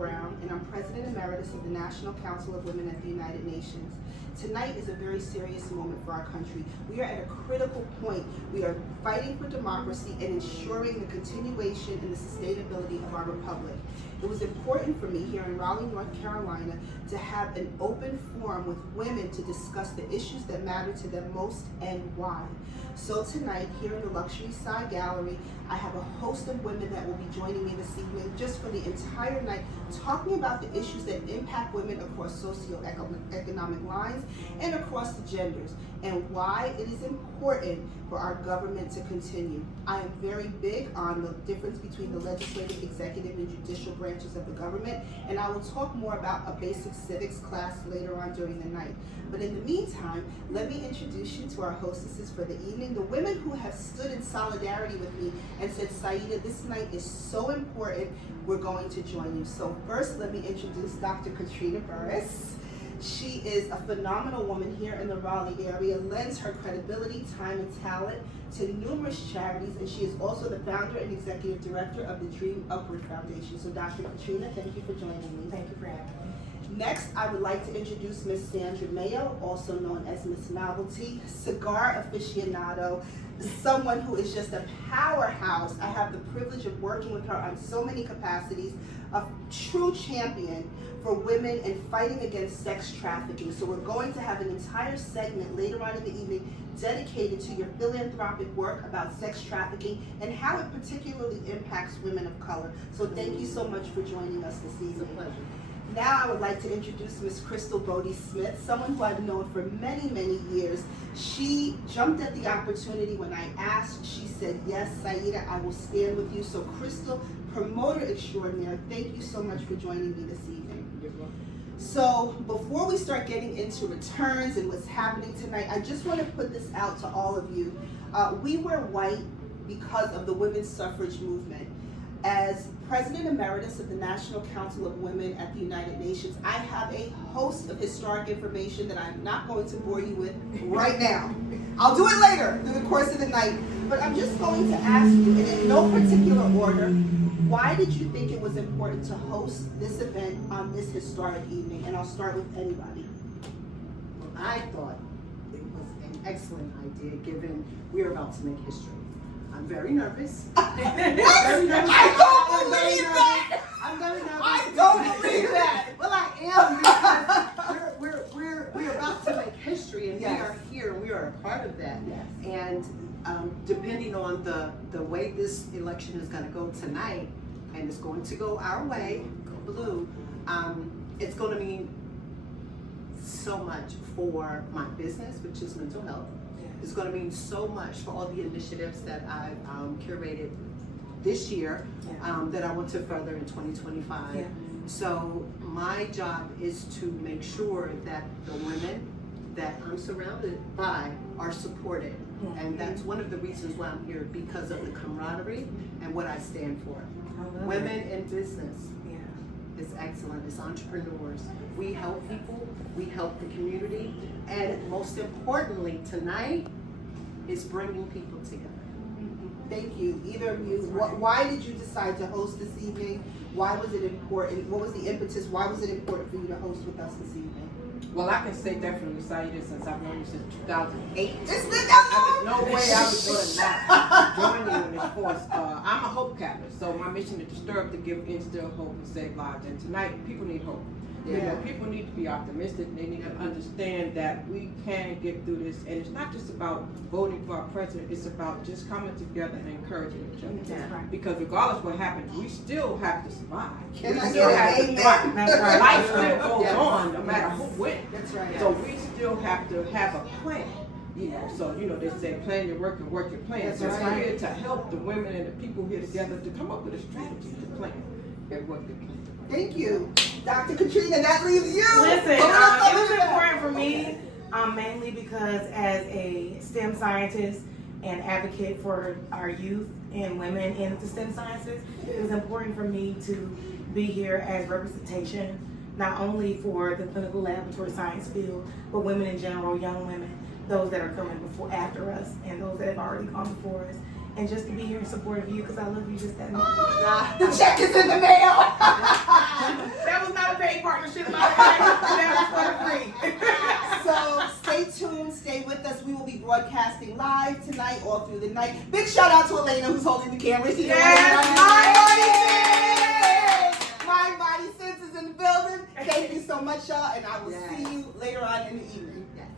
Brown, and I'm President Emeritus of the National Council of Women at the United Nations. Tonight is a very serious moment for our country. We are at a critical point. We are fighting for democracy and ensuring the continuation and the sustainability of our republic. It was important for me here in Raleigh, North Carolina, to have an open forum with women to discuss the issues that matter to them most and why. So tonight, here in the Luxury Side Gallery, I have a host of women that will be joining me this evening just for the entire night, talking about the issues that impact women across socioeconomic lines and across the genders, and why it is important for our government to continue. I am very big on the difference between the legislative, executive, and judicial branches of the government, and I will talk more about a basic civics class later on during the night. But in the meantime, let me introduce you to our hostesses for the evening, the women who have stood in solidarity with me and said, Saida, this night is so important, we're going to join you. So first, let me introduce Dr. Katrina Burris. She is a phenomenal woman here in the Raleigh area, lends her credibility, time, and talent to numerous charities, and she is also the founder and executive director of the Dream Upward Foundation. So Dr. Katrina, thank you for joining me. Thank you for having me. Next, I would like to introduce Miss Sandra Mayo, also known as Miss Novelty, cigar aficionado, someone who is just a powerhouse. I have the privilege of working with her on so many capacities, a true champion for women and fighting against sex trafficking. So we're going to have an entire segment later on in the evening dedicated to your philanthropic work about sex trafficking and how it particularly impacts women of color. So thank you so much for joining us this evening. It's a pleasure. Now I would like to introduce Miss Crystal Bodie-Smith, someone who I've known for many, many years. She jumped at the opportunity when I asked. She said, yes, Saida, I will stand with you. So Crystal, promoter extraordinaire, thank you so much for joining me this evening. So before we start getting into returns and what's happening tonight, I just want to put this out to all of you. We wear white because of the women's suffrage movement. As President Emeritus of the National Council of Women at the United Nations, I have a host of historic information that I'm not going to bore you with right now. I'll do it later through the course of the night, but I'm just going to ask you, and in no particular order, why did you think it was important to host this event on this historic evening? And I'll start with anybody. Well, I thought it was an excellent idea given we're about to make history. I'm very nervous. I don't believe that! I'm very nervous. I don't believe that! Well, I am, because we're about to make history, and Yes. we are here. We are a part of that. Yes. And depending on the way this election is going to go tonight, and it's going to go our way, go blue, it's going to mean so much for my business, which is mental health. It's going to mean so much for all the initiatives that I've curated this year that I want to further in 2025. Yeah. So my job is to make sure that the women that I'm surrounded by are supported. And that's one of the reasons why I'm here, because of the camaraderie and what I stand for. Women in business. It's excellent. It's entrepreneurs. We help people. We help the community. And most importantly, tonight is bringing people together. Thank you. Either of you, why did you decide to host this evening? Why was it important? What was the impetus? Why was it important for you to host with us this evening? Well, I can say definitely, Saida, since I've known you since 2008. It's been that There's no way I was going to not join you in this force. I'm a hope catalyst, so my mission is to stir up, to give, instill hope, and save lives. And tonight, people need hope. You know, people need to be optimistic. They need to understand that we can get through this. And it's not just about voting for our president. It's about just coming together and encouraging each other. That's right. Because regardless of what happens, we still have to survive. Can We I still get have an to amen? fight. That's right. Life still goes on no matter who wins. That's right. So we still have to have a plan. You know, so they say plan your work and work your plan. That's So right. we're here to help the women and the people here together to come up with a strategy to plan and work the plan. Thank you. Dr. Katrina, that leaves you. Listen, it Come was on, important for me, mainly because as a STEM scientist and advocate for our youth and women in the STEM sciences, it was important for me to be here as representation, not only for the clinical laboratory science field, but women in general, young women, those that are coming after us, and those that have already gone before us. And just to be here in support of you, because I love you just that much. The check is in the mail. So stay tuned, stay with us. We will be broadcasting live tonight, all through the night. Big shout out to Elena who's holding the cameras here. Mind Body Sense is in the building. Thank you so much, y'all, and I will see you later on in the evening. Yes.